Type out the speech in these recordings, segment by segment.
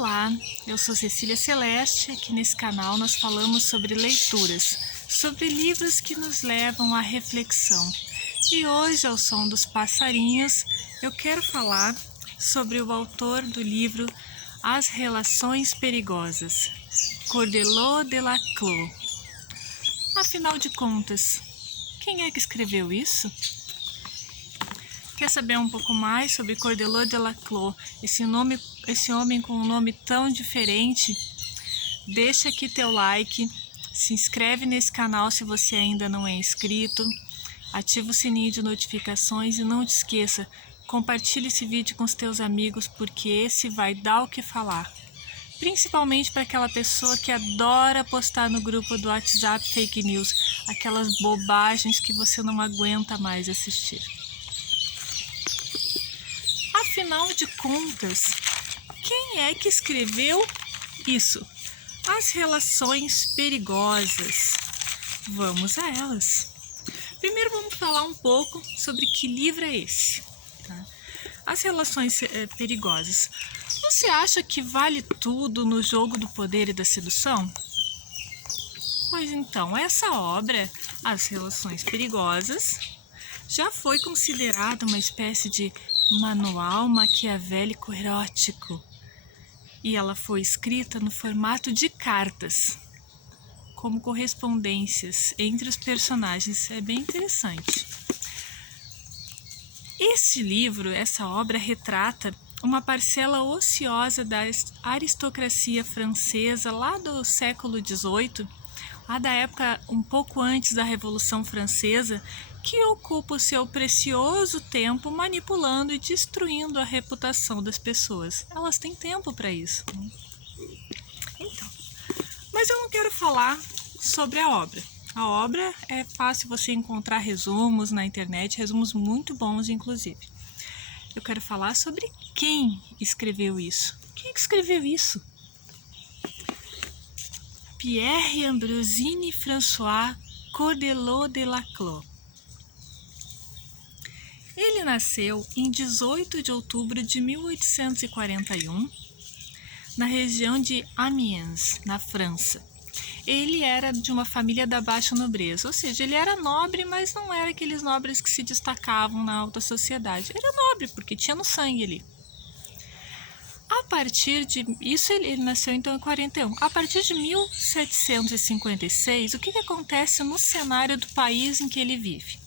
Olá, eu sou Cecília Celeste. Aqui nesse canal nós falamos sobre leituras, sobre livros que nos levam à reflexão. E hoje, ao som dos passarinhos, eu quero falar sobre o autor do livro As Relações Perigosas, Cordelot de Laclos. Afinal de contas, quem é que escreveu isso? Quer saber um pouco mais sobre Cordelot de Laclos, esse homem com um nome tão diferente? Deixa aqui teu like, se inscreve nesse canal se você ainda não é inscrito, ativa o sininho de notificações e não te esqueça, compartilhe esse vídeo com os teus amigos porque esse vai dar o que falar. Principalmente para aquela pessoa que adora postar no grupo do WhatsApp fake news, aquelas bobagens que você não aguenta mais assistir. Afinal de contas, quem é que escreveu isso? As Relações Perigosas. Vamos a elas. Primeiro vamos falar um pouco sobre que livro é esse. Tá? As Relações Perigosas. Você acha que vale tudo no jogo do poder e da sedução? Pois então, essa obra, As Relações Perigosas, já foi considerada uma espécie de manual maquiavélico erótico e ela foi escrita no formato de cartas, como correspondências entre os personagens. É bem interessante. Esse livro, essa obra, retrata uma parcela ociosa da aristocracia francesa lá do século XVIII, lá da época um pouco antes da Revolução Francesa, que ocupa o seu precioso tempo manipulando e destruindo a reputação das pessoas. Elas têm tempo para isso. Então, mas eu não quero falar sobre a obra. A obra é fácil você encontrar resumos na internet, resumos muito bons, inclusive. Eu quero falar sobre quem escreveu isso. Quem é que escreveu isso? Pierre Ambrosini François Cordelot de Laclos. Ele nasceu em 18 de outubro de 1841, na região de Amiens, na França. Ele era de uma família da baixa nobreza, ou seja, ele era nobre, mas não era aqueles nobres que se destacavam na alta sociedade. Era nobre porque tinha no sangue ali. A partir de isso, ele nasceu então em 41. A partir de 1756, o que acontece no cenário do país em que ele vive?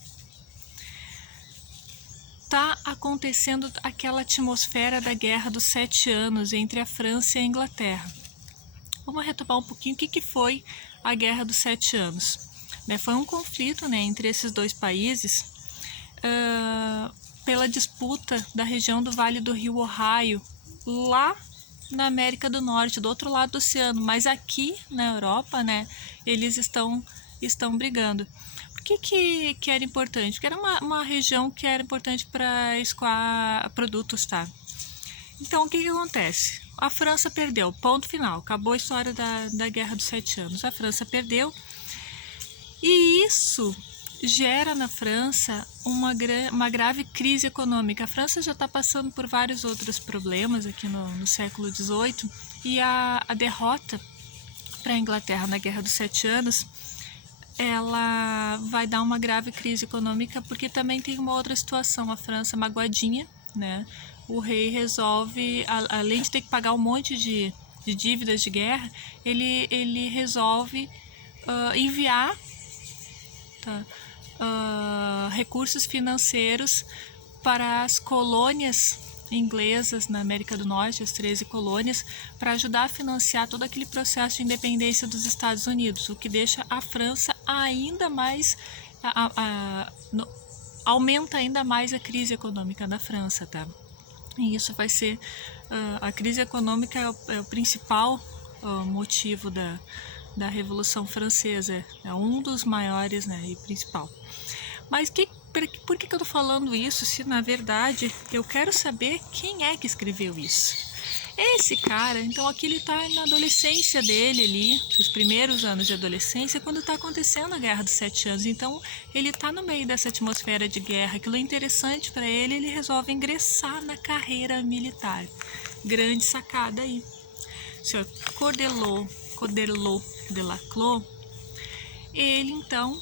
Está acontecendo aquela atmosfera da Guerra dos 7 Anos entre a França e a Inglaterra. Vamos retomar um pouquinho o que foi a Guerra dos 7 Anos. Foi um conflito entre esses dois países pela disputa da região do Vale do Rio Ohio, lá na América do Norte, do outro lado do oceano, mas aqui na Europa, eles estão brigando. Por que era importante? Porque era uma região que era importante para escoar produtos, tá? Então, o que acontece? A França perdeu, ponto final, acabou a história da Guerra dos 7 Anos. A França perdeu e isso gera na França uma grave crise econômica. A França já está passando por vários outros problemas aqui no século XVIII e a derrota para a Inglaterra na Guerra dos 7 Anos ela vai dar uma grave crise econômica porque também tem uma outra situação. A França magoadinha, o rei resolve, além de ter que pagar um monte de dívidas de guerra, ele resolve enviar recursos financeiros para as colônias inglesas na América do Norte, as 13 colônias, para ajudar a financiar todo aquele processo de independência dos Estados Unidos, o que deixa a França ainda mais, aumenta ainda mais a crise econômica da França, tá? E isso vai ser, a crise econômica é o principal motivo da Revolução Francesa, é um dos maiores e principal. Mas por que eu tô falando isso se na verdade eu quero saber quem é que escreveu isso? Esse cara, então aqui ele tá na adolescência dele ali, os primeiros anos de adolescência, quando tá acontecendo a Guerra dos 7 Anos, então ele tá no meio dessa atmosfera de guerra, aquilo é interessante para ele resolve ingressar na carreira militar. Grande sacada aí. Sr. Choderlos de Laclos, ele então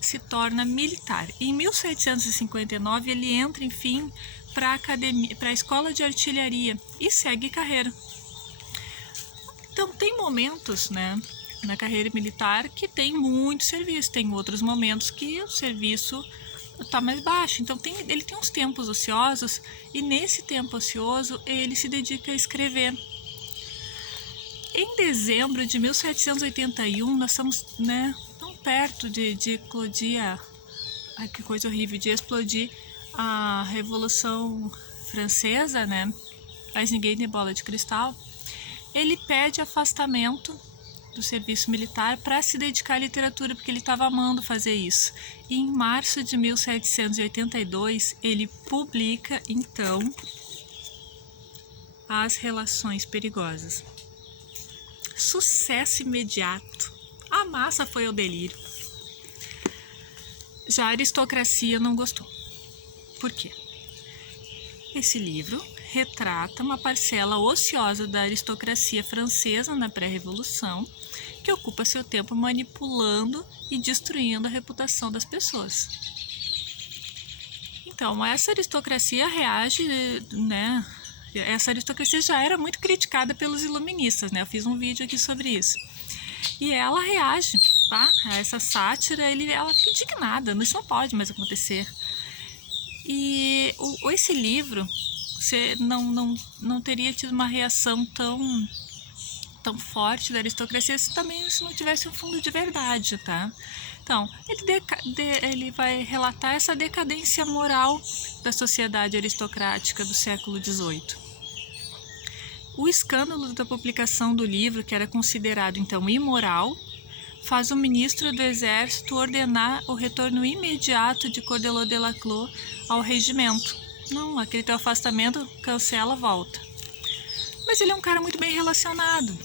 se torna militar. Em 1759 ele entra, enfim, para a escola de artilharia e segue carreira. Então tem momentos, né, na carreira militar que tem muito serviço, tem outros momentos que o serviço está mais baixo. Então ele tem uns tempos ociosos e nesse tempo ocioso ele se dedica a escrever. Em dezembro de 1781 nós estamos, né, tão perto de eclodir, ai que coisa horrível, de explodir a Revolução Francesa, né? Mas ninguém tem bola de cristal. Ele pede afastamento do serviço militar para se dedicar à literatura, porque ele estava amando fazer isso. E em março de 1782, ele publica, então, As Relações Perigosas. Sucesso imediato. A massa foi ao delírio. Já a aristocracia não gostou. Por quê? Esse livro retrata uma parcela ociosa da aristocracia francesa na pré-revolução, que ocupa seu tempo manipulando e destruindo a reputação das pessoas. Então, essa aristocracia reage, né? Essa aristocracia já era muito criticada pelos iluministas, né? Eu fiz um vídeo aqui sobre isso. E ela reage, tá? A essa sátira, ela fica indignada, isso não pode mais acontecer. E esse livro, você não teria tido uma reação tão forte da aristocracia se não tivesse um fundo de verdade, tá? Então, ele vai relatar essa decadência moral da sociedade aristocrática do século XVIII. O escândalo da publicação do livro, que era considerado então imoral, faz o ministro do Exército ordenar o retorno imediato de Choderlos de Laclos ao regimento. Não, aquele teu afastamento, cancela, volta. Mas ele é um cara muito bem relacionado.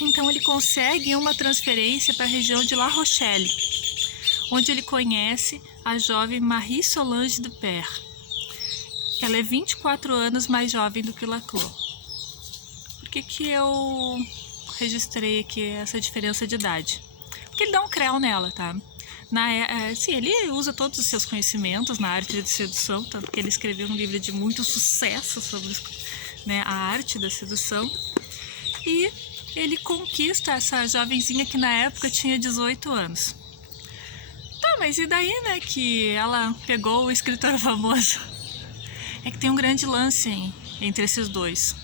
Então ele consegue uma transferência para a região de La Rochelle, onde ele conhece a jovem Marie Solange de Père. Ela é 24 anos mais jovem do que Laclos. Por que eu registrei aqui essa diferença de idade? Porque ele dá um creu nela, tá? Sim, ele usa todos os seus conhecimentos na arte de sedução, tanto que ele escreveu um livro de muito sucesso sobre, né, a arte da sedução. E ele conquista essa jovenzinha que na época tinha 18 anos. Tá, mas e daí, né, que ela pegou o escritor famoso? É que tem um grande lance entre esses dois.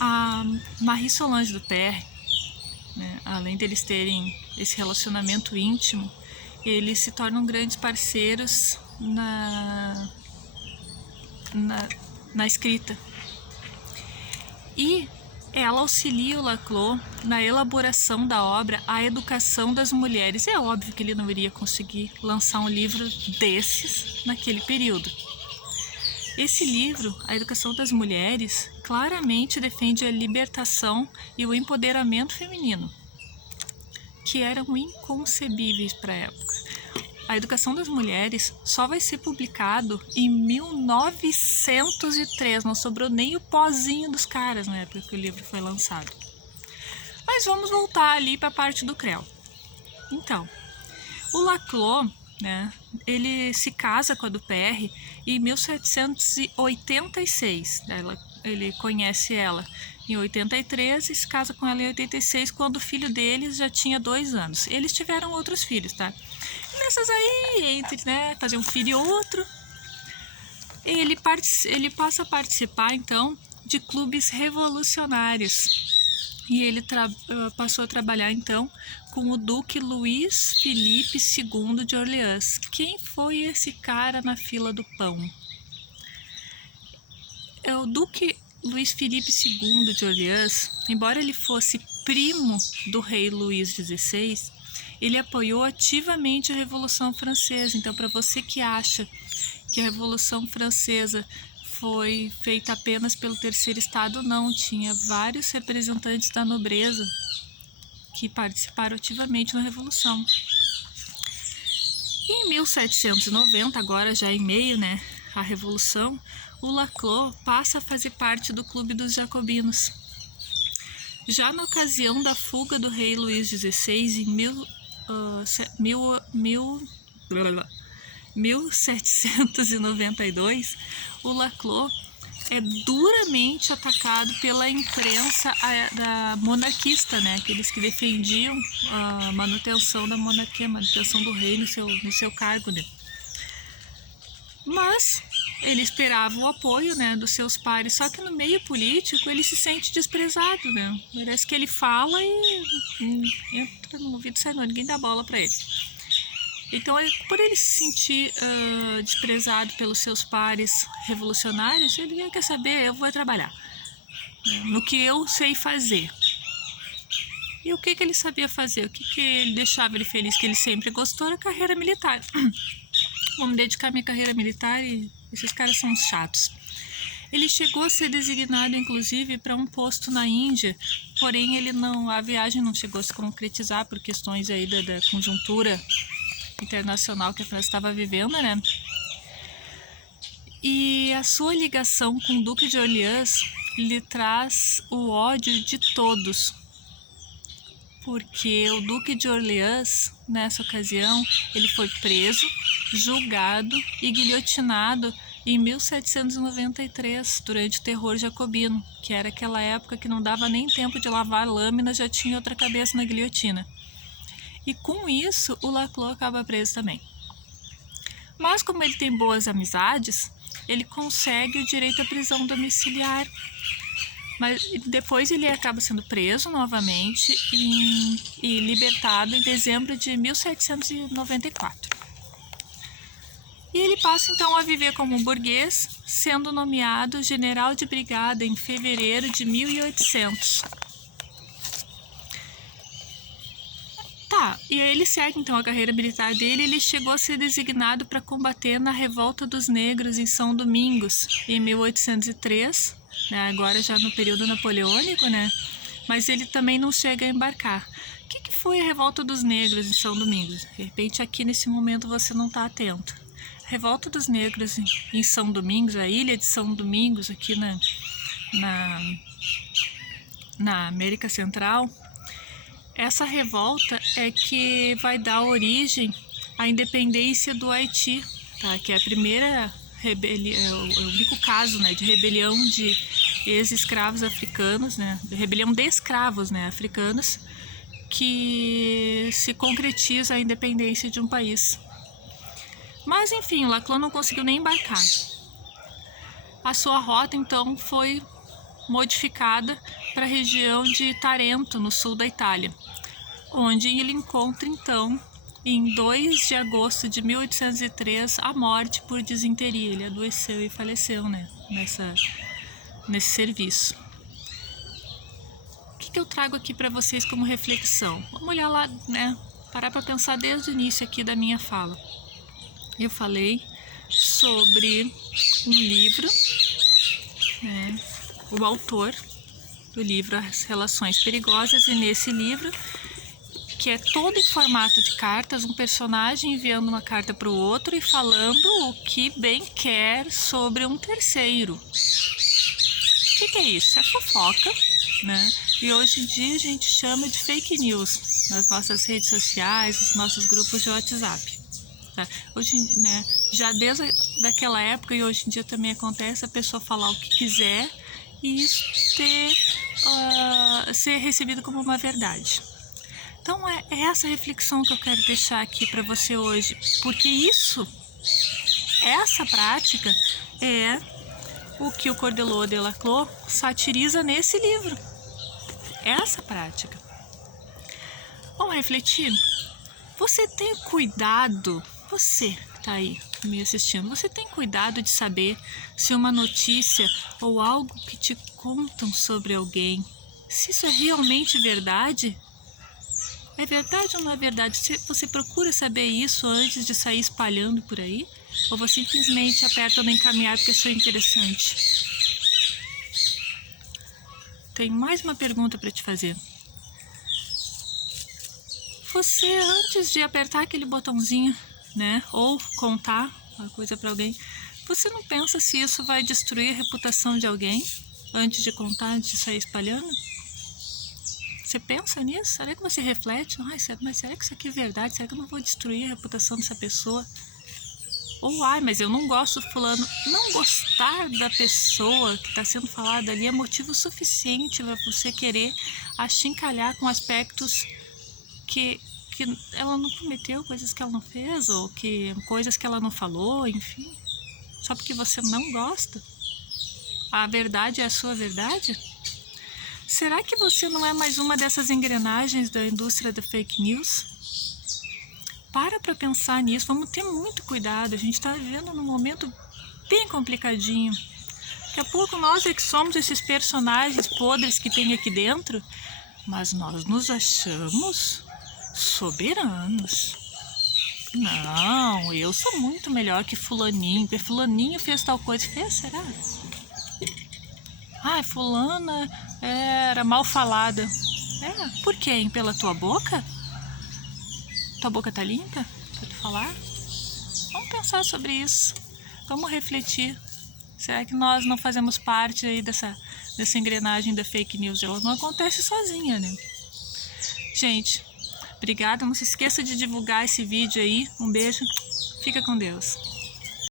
A Marie Solange de Père, né, além deles terem esse relacionamento íntimo, eles se tornam grandes parceiros na escrita. E ela auxilia o Laclos na elaboração da obra A Educação das Mulheres. É óbvio que ele não iria conseguir lançar um livro desses naquele período. Esse livro, A Educação das Mulheres, claramente defende a libertação e o empoderamento feminino, que eram inconcebíveis para a época. A Educação das Mulheres só vai ser publicado em 1903, não sobrou nem o pozinho dos caras na época que o livro foi lançado. Mas vamos voltar ali para a parte do creu. Então, o Laclos, né, ele se casa com a do Père em 1786. Ele conhece ela em 83 e se casa com ela em 86, quando o filho deles já tinha 2 anos. Eles tiveram outros filhos, tá? E nessas aí, entre, né, fazer um filho e outro, ele passa a participar, então, de clubes revolucionários. E ele passou a trabalhar, então, com o Duque Luís Felipe II de Orleans. Quem foi esse cara na fila do pão? O Duque Luís Felipe II de Orleans, embora ele fosse primo do rei Luís XVI, ele apoiou ativamente a Revolução Francesa. Então, para você que acha que a Revolução Francesa foi feita apenas pelo terceiro estado, não, tinha vários representantes da nobreza que participaram ativamente na Revolução. Em 1790, agora já em meio, né, à Revolução, o Laclos passa a fazer parte do Clube dos Jacobinos. Já na ocasião da fuga do rei Luís XVI, em 1792, o Laclos é duramente atacado pela imprensa monarquista, né? Aqueles que defendiam a manutenção da monarquia, a manutenção do rei no seu cargo, né? Mas ele esperava o apoio, né, dos seus pares, só que no meio político ele se sente desprezado, né? Parece que ele fala e entra no ouvido, sai, não, ninguém dá bola para ele. Então, por ele se sentir desprezado pelos seus pares revolucionários, ele quer saber, eu vou trabalhar no que eu sei fazer. E o que ele sabia fazer? O que ele deixava ele feliz, que ele sempre gostou, era a carreira militar. Vou me dedicar à minha carreira militar e esses caras são uns chatos. Ele chegou a ser designado, inclusive, para um posto na Índia, porém a viagem não chegou a se concretizar por questões aí da conjuntura internacional que a França estava vivendo, né? E a sua ligação com o Duque de Orleans lhe traz o ódio de todos, porque o Duque de Orleans, nessa ocasião, ele foi preso, julgado e guilhotinado em 1793, durante o terror jacobino, que era aquela época que não dava nem tempo de lavar a lâmina, já tinha outra cabeça na guilhotina. E com isso, o Laclos acaba preso também. Mas como ele tem boas amizades, ele consegue o direito à prisão domiciliar. Mas depois ele acaba sendo preso novamente e libertado em dezembro de 1794. E ele passa então a viver como um burguês, sendo nomeado general de brigada em fevereiro de 1800. E aí ele segue então a carreira militar dele. Ele chegou a ser designado para combater na Revolta dos Negros em São Domingos, em 1803, né, agora já no período napoleônico, né? Mas ele também não chega a embarcar. O que foi a Revolta dos Negros em São Domingos? De repente aqui nesse momento você não está atento. A Revolta dos Negros em São Domingos, a ilha de São Domingos, aqui na América Central, essa revolta é que vai dar origem à independência do Haiti, tá? Que é a primeira rebelião, é o único caso, né, de rebelião de ex-escravos africanos, né, de rebelião de escravos, né, africanos, que se concretiza a independência de um país. Mas enfim, o Laclos não conseguiu nem embarcar. A sua rota então foi modificada para a região de Tarento, no sul da Itália, onde ele encontra então, em 2 de agosto de 1803, a morte por disenteria. Ele adoeceu e faleceu, né, nesse serviço. O que eu trago aqui para vocês como reflexão? Vamos olhar lá, né, parar para pensar desde o início aqui da minha fala. Eu falei sobre um livro, né, o autor do livro As Relações Perigosas, e nesse livro, que é todo em formato de cartas, um personagem enviando uma carta para o outro e falando o que bem quer sobre um terceiro. O que é isso? É fofoca, né? E hoje em dia a gente chama de fake news nas nossas redes sociais, nos nossos grupos de WhatsApp. Tá? Hoje, né, já desde daquela época e hoje em dia também acontece a pessoa falar o que quiser e isso ser recebido como uma verdade. Então é essa reflexão que eu quero deixar aqui para você hoje, porque essa prática é o que o Cordelot de Laclos satiriza nesse livro. Essa prática. Vamos refletir? Você tem cuidado, você que está aí me assistindo, você tem cuidado de saber se uma notícia ou algo que te contam sobre alguém, se isso é realmente verdade? É verdade ou não é verdade? Você procura saber isso antes de sair espalhando por aí? Ou você simplesmente aperta no encaminhar porque achou interessante? Tem mais uma pergunta para te fazer. Você, antes de apertar aquele botãozinho, né, ou contar uma coisa para alguém, Você não pensa se isso vai destruir a reputação de alguém antes de contar, antes de sair espalhando? Você pensa nisso? Será que você reflete? Ai, mas será que isso aqui é verdade? Será que eu não vou destruir a reputação dessa pessoa? Ou, ai, mas eu não gosto do fulano. Não gostar da pessoa que está sendo falada ali é motivo suficiente para você querer achincalhar com aspectos que ela não cometeu, coisas que ela não fez, ou que coisas que ela não falou, enfim. Só porque você não gosta? A verdade é a sua verdade? Será que você não é mais uma dessas engrenagens da indústria da fake news? Para pensar nisso, vamos ter muito cuidado. A gente está vivendo num momento bem complicadinho. Daqui a pouco nós é que somos esses personagens podres que tem aqui dentro, mas nós nos achamos soberanos. Não, eu sou muito melhor que fulaninho, porque fulaninho fez tal coisa. Fez, será? Ai, fulana era mal falada. É, por quem? Pela tua boca? Tua boca tá limpa pra tu falar? Vamos pensar sobre isso. Vamos refletir. Será que nós não fazemos parte aí dessa engrenagem da fake news? Ela não acontece sozinha, né? Gente, obrigada. Não se esqueça de divulgar esse vídeo aí. Um beijo. Fica com Deus.